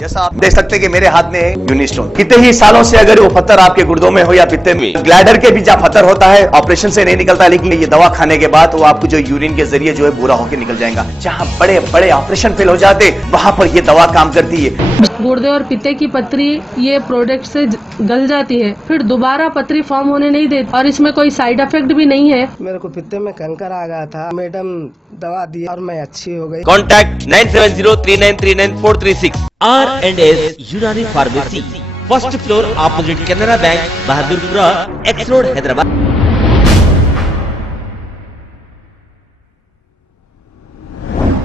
जैसा आप देख सकते हैं कि मेरे हाथ में है यूनिस्टोन। कितने ही सालों से अगर वो पत्थर आपके गुर्दों में हो या पित्ते में, ग्लैडर के भी जहाँ पत्थर होता है ऑपरेशन से नहीं निकलता, लेकिन ये दवा खाने के बाद वो आपको जो यूरिन के जरिए जो है बुरा होकर निकल जाएगा। जहाँ बड़े बड़े ऑपरेशन फेल हो जाते वहां पर ये दवा काम करती है। गुर्दे और पित्ते की पथरी ये प्रोडक्ट से गल जाती है, फिर दोबारा पथरी फॉर्म होने नहीं देती और इसमें कोई साइड इफेक्ट भी नहीं है। मेरे को पित्ते में कैंकर आ गया था, मैडम दवा दी और मैं अच्छी हो गई। कॉन्टैक्ट 9703939436 R&S यूनानी pharmacy, first floor opposite Canara bank, Bahadurpura, x road, Hyderabad.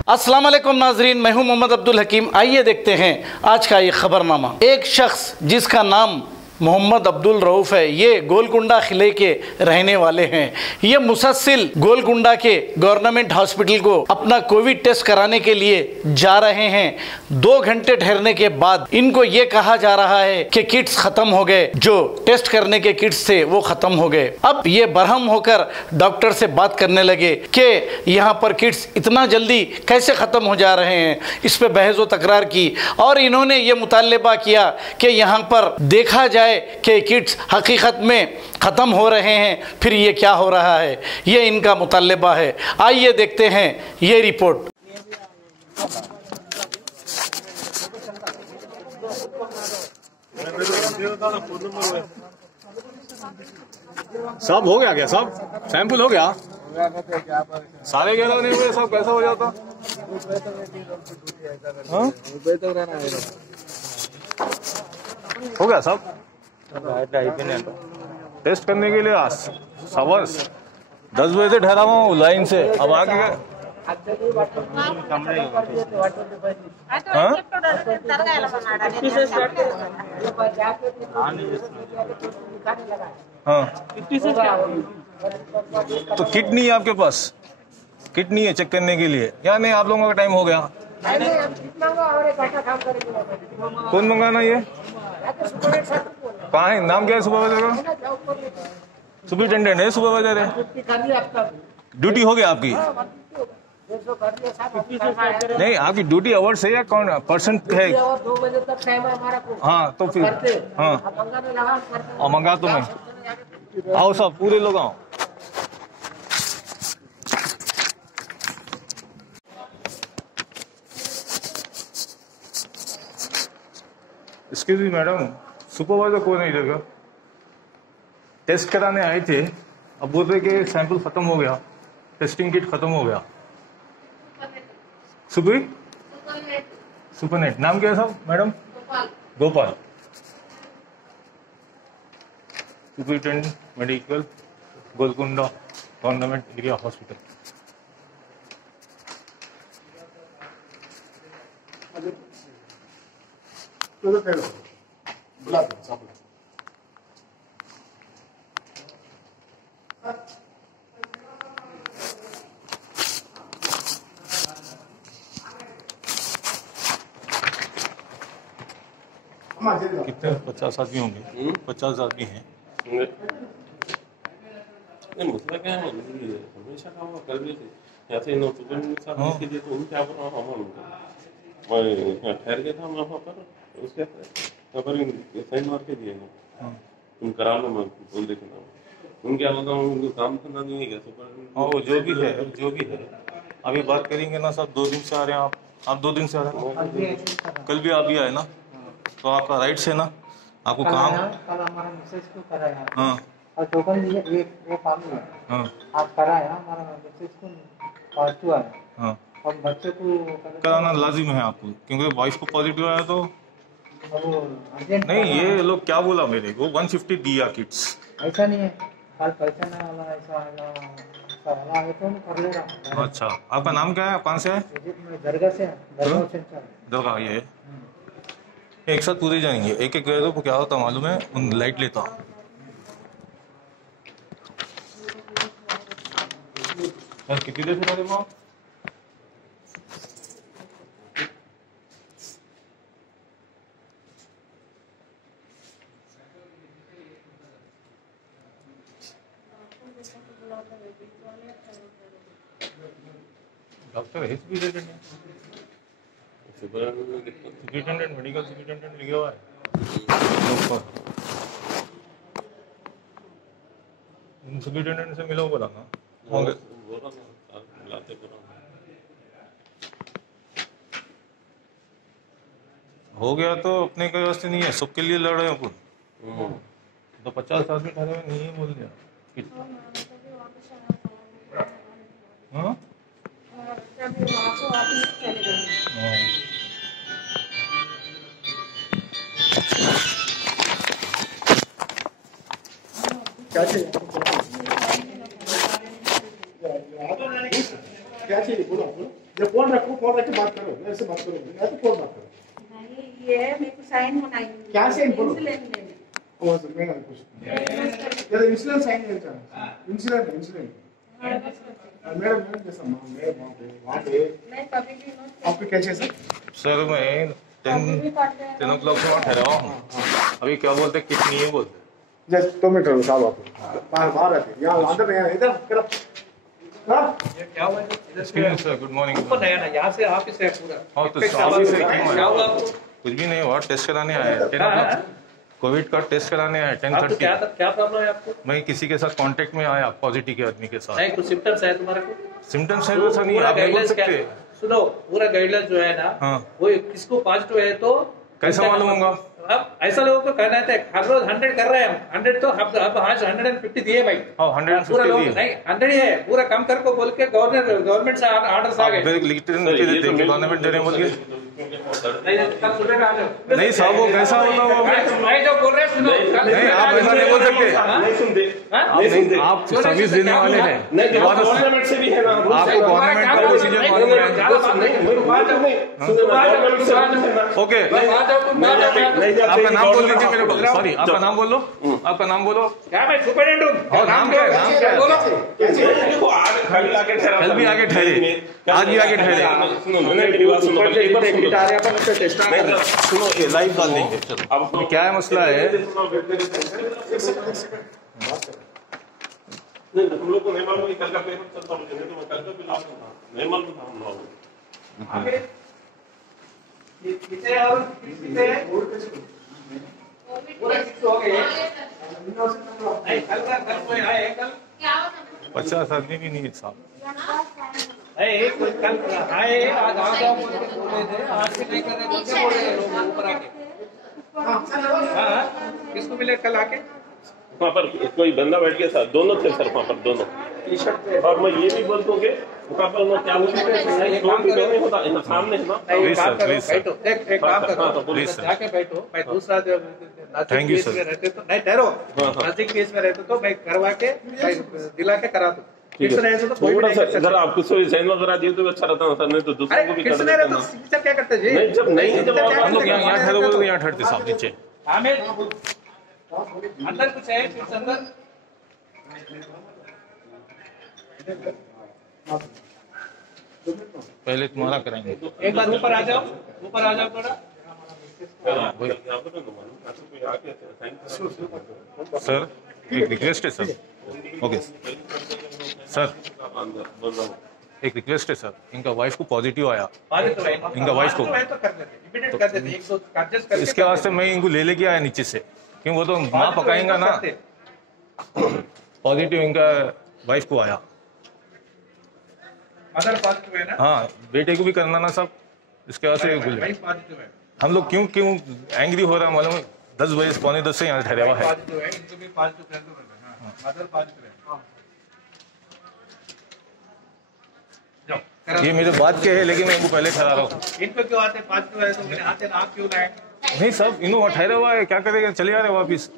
अस्सलाम वालेकुम नाजरीन, मैं हूं मोहम्मद अब्दुल हकीम। आइए देखते हैं आज का ये खबरनामा। एक शख्स जिसका नाम मोहम्मद अब्दुल रऊफ़ है, ये गोलकुंडा किले के रहने वाले हैं। ये मुसलसिल गोलकुंडा के गवर्नमेंट हॉस्पिटल को अपना कोविड टेस्ट कराने के लिए जा रहे हैं। 2 घंटे ठहरने के बाद इनको ये कहा जा रहा है कि किट्स ख़त्म हो गए, जो टेस्ट करने के किट्स थे वो ख़त्म हो गए। अब ये बरहम होकर डॉक्टर से बात करने लगे कि यहाँ पर किट्स इतना जल्दी कैसे ख़त्म हो जा रहे हैं। इस पर बहस व तकरार की और इन्होंने ये मुतालबा किया कि यहाँ पर देखा जाए कि किट्स हकीकत में ख़त्म हो रहे हैं, फिर ये क्या हो रहा है, ये इनका मुतालबा है। आइए देखते हैं ये रिपोर्ट। सब हो गया क्या? सब सैंपल हो गया? सारे 11 नहीं हुए, सब कैसा हो जाता? हाँ? हो गया सब? टेस्ट करने के लिए आज 10 बजे से ठहरा हुआ हूँ लाइन से, अब आगे हाँ। तो किट नहीं है आपके पास? किट नहीं है चेक करने के लिए या नहीं? आप लोगों का टाइम हो गया। कौन मंगाना ये? कहाँ है? नाम क्या है सुपरवाइजर का? सुपरिटेंडेंट है, सुपरवाइजर है। ड्यूटी हो गया आपकी? नहीं, आपकी ड्यूटी आवर्स है या कौन परसेंट है? 2 बजे तक टाइम है हमारा को। हाँ तो फिर हाँ और मंगा तो मैं आओ, सब पूरे लोग आओ। एक्सक्यूज मी मैडम, सुपरवाइजर कौन है इधर का? टेस्ट कराने आए थे, अब बोल रहे कि सैंपल खत्म हो गया, टेस्टिंग किट खत्म हो गया। सुपरनेट नाम क्या है साहब? Madam Gopal, superintendent medical Golconda government area hospital. कितने? 50 आदमी होंगे। 50 आदमी हैं। मसला क्या है, हमेशा काम कर लेते या फिर के साथ लिख दिए तो उनके आप मैं ठहर गया था वहाँ पर, उसके पर साइन मार के दिए तुम करा लो, मैं बोल देता उनके बताऊँ, उनको काम करना नहीं है क्या? हाँ वो जो भी है अभी बात करेंगे ना सर। 2 दिन से आ रहे हैं आप 2 दिन से आ रहे हैं, कल भी आप ही आए ना, तो आपका राइट्स है ना, आपको काम। कल हमारा मैसेज को कराया हाँ और टोकन लिए एक काम है। हाँ आप कराया, हमारा मैसेज को पॉजिटिव आया। हाँ और बच्चे को कराना लाजिम है आपको, क्योंकि वाइफ को पॉजिटिव आया तो नहीं। ये लोग क्या बोला मेरे को, 150 दिया किट्स। ऐसा नहीं है, कल पैसा ना वाला ऐसा वाला है तो कर ले रहा। अच्छा, आपका नाम क्या है? कौन से है? दरगाह से, दरगाह ये एक साथ पूरे जाएंगे, एक एक गए तो क्या होता मालूम है, उन लाइट लेता। कितनी देर से वहाँ? डॉक्टर है भी सुपरिटेंडेंट मेडिकल सुपरिटेंडेंट लिखा हुआ है सुपरिटेंडेंट से मिलो बोला ना हो गया तो अपने के वास्ते नहीं है, सबके लिए लड़ रहे हैं अपन। तो 50 आदमी ठहरे हुए नहीं है बोल दिया। हाँ क्या चाहिए क्या चाहिए बोलो बोलो। जब फोन रखो, फोन रख के बात करो, मेरे से बात करो, मैं तो फोन बात करो। ये मेरे को साइन होना है। क्या साइन बोलो? इंसुलिन लेने। ओ सर मैंने कुछ ये इंसुलिन साइन लेना चाहता हूं। इंसुलिन मैडम जैसा मेरे वहाँ पे मैं कभी भी आपको क्या चाहिए सर? मैं 10 o'clock से वहाँ ठहरा हूँ। अभी क्या बोलते कितनी है बोलते जस्ट 2 मिनट रहो साहब। आप बाहर आते यहाँ अंदर नहीं इधर कर। ये क्या हुआ? Sir good morning. ऊपर नया ना यहाँ से ऑफिस है पूरा। हाँ तो ऑफिस से क्या हुआ? कुछ भी नहीं हुआ, टेस्ट कराने आया है 10 o'clock कोविड का टेस्ट कराने आया 10:30। क्या प्रॉब्लम है आपको? मैं किसी के साथ कांटेक्ट में आया पॉजिटिव के आदमी के साथ। नहीं कुछ सिम्टम्स है तुम्हारे को? सिम्टम्स है वैसा नहीं, आप नहीं बोल सकते। सुनो पूरा गाइडलाइन जो है ना वो किसको पॉजिटिव है तो कैसा मालूम होगा? अब ऐसा लोगों को कहना है हर रोज 100 कर रहे हैं हम। 100 तो अब आज 150 दिए भाई। हाँ 150 पूरा लोग दिए। नहीं 100 ही है, पूरा कम कर को बोल के गवर्नमेंट से ऑर्डर्स आ गए। गवर्नमेंट दे रहे हैं बोल के नहीं साहब वो कैसा होता वो मैं जो बोल रहे सुनो। नहीं आप ऐसा नहीं बोल सकते। आप सर्विस देने वाले हैं, गवर्नमेंट से भी है ना, आपको गवर्नमेंट का प्रोसीजर मालूम है। ओके आपका नाम बोल दीजिए मेरे को। सॉरी आपका नाम बोल लो, आपका नाम बोलो। क्या मैं सुपरिटेंडेंट हूँ? नाम क्या है? नाम क्या है? बोलो। कल भी आगे ठहरे, आज भी आगे ठहरे। सुनो ये लाइव डाल देंगे। अब क्या है मसला है? नहीं हम लोग को नहीं मालूम कि कल का पेपर चलता है, तो मैं कल का भी नहीं मालूम था हम लोग। आगे कितने और कितने पूरा किस हो गए? नहीं कल कोई आए कल 50 आदमी भी नहीं है साहब। नहीं कोई कल आए आज आ जाओ बोल के बोल रहे थे, आज भी नहीं कर रहे बोल के बोल रहे लोग ऊपर आके। हाँ किसको मिले कल आके? वहाँ पर कोई बंदा बैठ के साथ दोनों थे सर, वहाँ पर दोनों टी शर्ट पे। और मैं ये भी बोलता हूँ कि वहाँ पर वो क्या नहीं होता सामने है ना। एक काम करो बैठो, एक काम करो प्लीज जाके बैठो। मैं दूसरा जो Thank you, नजदीक sir. में रहते तो नहीं ठहरो, नजदीक केस में रहते तो मैं करवा के दिला के करा दूं। फिक्स नहीं तो कोई थोड़ा नहीं सा कर सकता। अगर आपको कोई साइन वगैरह दिए तो अच्छा रहता है सर, नहीं तो दूसरों को भी फिक्स नहीं रहता तो सिग्नेचर क्या करते जी? नहीं जब नहीं जब हम लोग यहाँ ठहरे तो यहाँ ठहरते साहब नीचे। आमिर अंदर कुछ है कुछ अंदर पहले तुम्हारा कराएंगे। एक बार ऊपर आ जाओ थोड़ा। सर एक रिक्वेस्ट है सर। ओके सर एक रिक्वेस्ट है सर, इनका वाइफ को पॉजिटिव आया, इनका वाइफ को तो कर देते इमीडिएट कर देते, एक दो एडजस्ट करके इसके वास्ते मैं इनको ले लेके आया नीचे से, क्योंकि वो तो माँ पकाएंगा ना। पॉजिटिव इनका वाइफ को आया। अदर पॉजिटिव है ना? हाँ बेटे को भी करना ना सब, इसके वास्ते भाई पॉजिटिव है। हम लोग क्यों एंग्री हो रहा है मालूम है? 10 बजे 9:45 से यहाँ ठहरा हुआ है। पॉजिटिव है, इनको भी पॉजिटिव कर दो। हां अदर पॉजिटिव है। ये मेरे बात के है, लेकिन मैं इनको पहले ठहरा रहा हूँ। इनको क्यों आते पॉजिटिव है तो मैंने आते ना, आप क्यों लाए? नहीं सब इन्हों वहाँ ठहरा हुआ है, क्या करेगा, चले आ रहे वापिस।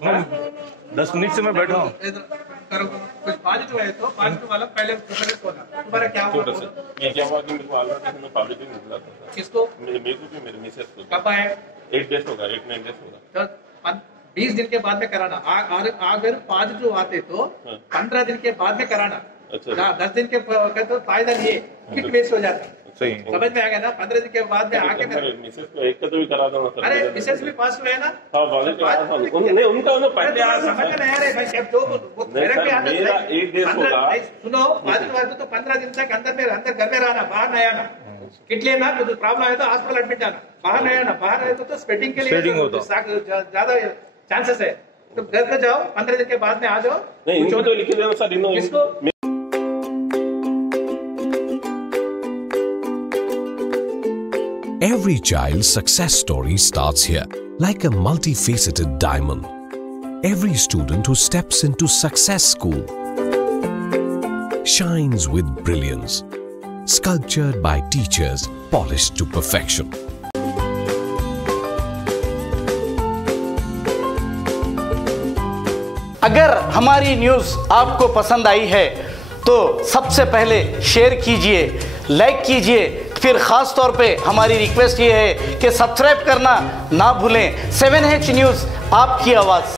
10 मिनट से मैं बैठा हूँ। करो कुछ पॉजिटिव है तो पॉजिटिव वाला पहले तुम्हारा क्या हुआ? ये क्या हुआ कि मेरे को ऑलरेडी में पॉजिटिव निकला था। किसको? मेरे को भी मेरे मिसेस को। कब आए? 8 डेज होगा, 8-9 डेज होगा। तो 20 दिन के बाद में कराना। अगर पॉजिटिव आते तो 15 दिन के बाद में कराना। अच्छा 10 दिन के तो फायदा नहीं है, किट वेस्ट हो जाता है। सही समझ में आ गया ना? 15 दिन के बाद में आके मिसेस को एक का तो भी करा दूंगा सर। अरे मिसेस भी पॉजिटिव है ना? हाँ पॉजिटिव आया था नहीं उनका पहले आया था। समझ में नहीं आ रहा है भाई, जब जो मेरे पे आता मेरा 8 डेज होगा। सुनो पॉजिटिव आते तो 15 दिन तक अंदर घर में रहना, बाहर नहीं आना। किट लेना, तो प्रॉब्लम है तो हॉस्पिटल एडमिट जाना, बाहर नहीं आना, बाहर आए तो स्प्रेडिंग के लिए ज्यादा चांसेस है, तो घर पे जाओ, 15 दिन के बाद में आ जाओ। नहीं, इनको तो लिख देना सर, इसको Every child's success story starts here, like a multifaceted diamond. Every student who steps into Success School shines with brilliance, sculptured by teachers polished to perfection. अगर हमारी न्यूज़ आपको पसंद आई है तो सबसे पहले शेयर कीजिए, लाइक कीजिए, फिर ख़ास तौर पे हमारी रिक्वेस्ट ये है कि सब्सक्राइब करना ना भूलें। 7H न्यूज़, आपकी आवाज़।